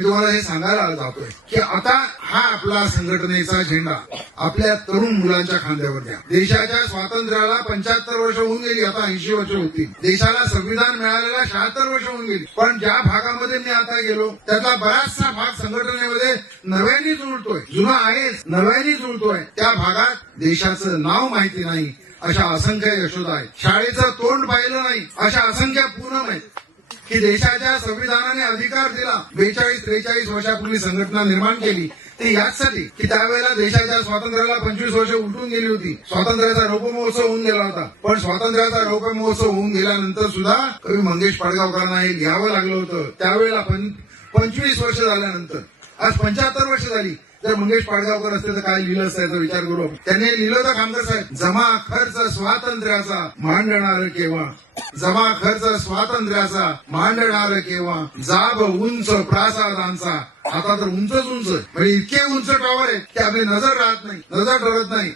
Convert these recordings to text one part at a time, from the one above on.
मी तुम्हाला हे सांगायला जातोय की आता हा आपला संघटनेचा झेंडा आपल्या तरुण मुलांच्या खांद्यावर द्या. देशाच्या स्वातंत्र्याला 75 वर्ष होऊन गेली, आता 80 वर्ष होतील. देशाला संविधान मिळालेला 76 वर्ष होऊन गेली. पण ज्या भागामध्ये मी आता गेलो त्यातला बराचसा भाग संघटनेमध्ये नव्याने जुळतोय, जुना आहेच नव्याने जुळतोय. त्या भागात देशाचं नाव माहिती नाही अशा असंख्य यशोदा आहेत. शाळेचं तोंड पाहिलं नाही अशा असंख्य पूनम आहेत की देशाच्या संविधानाने अधिकार दिला. 42-43 वर्षापूर्वी संघटना निर्माण केली ती याचसाठी की त्यावेळेला देशाच्या स्वातंत्र्याला 25 वर्ष उलटून गेली होती. स्वातंत्र्याचा रौप्य महोत्सव होऊन गेला होता. पण स्वातंत्र्याचा रौप्य महोत्सव होऊन गेल्यानंतर सुद्धा कवी मंगेश पडगावकरांना हे लिहावं लागलं होतं. त्यावेळेला 25 वर्ष झाल्यानंतर आज 75 वर्ष झाली. जर मंगेश पाडगावकर असते तर काय लिहिलं असतं याचा विचार करू. त्यांनी लिहिलं होतं खामकर साहेब, जमा खर्च स्वातंत्र्याचा मांडणार केव्हा, जमा खर्च स्वातंत्र्याचा मांडणार केव्हा, जाब उंच प्रासादांचा. आता तर उंचच उंच म्हणजे इतके उंच टॉवर आहे की आपली नजर राहत नाही, नजर ठरत नाही.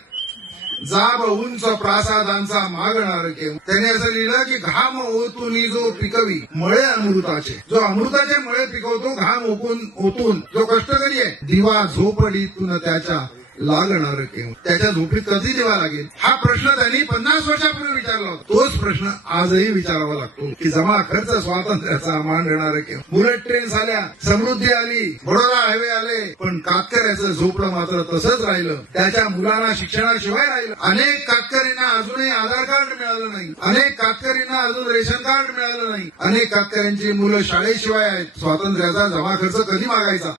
जाब उंच प्रासादांचा मागणार केव्हा. त्याने असं लिहिलं की घाम ओतून जो पिकवी मळे अमृताचे, जो अमृताचे मळे पिकवतो घाम ओतून जो कष्टकरी आहे, दिवा झोपडीतून त्याच्या लागणार केव्हा. त्याच्या झोपडीत कधी दिवा लागेल हा प्रश्न त्यांनी 50 वर्षापूर्वी विचारला होता. तोच प्रश्न आजही विचारावा लागतो की जमा खर्च स्वातंत्र्याचा मांडणार केव्हा. बुलेट ट्रेन आल्या, समृद्धी आली, बडोदा हायवे आले, पण कातकऱ्याचं झोपडं मात्र तसंच राहिलं. त्याच्या मुलांना शिक्षणाशिवाय राहिलं. अनेक कातकरींना अजूनही आधार कार्ड मिळालं नाही, अनेक कातकरींना अजून रेशन कार्ड मिळालं नाही, अनेक कातकऱ्यांची मुलं शाळेशिवाय आहेत. स्वातंत्र्याचा जमा खर्च कधी मागायचा.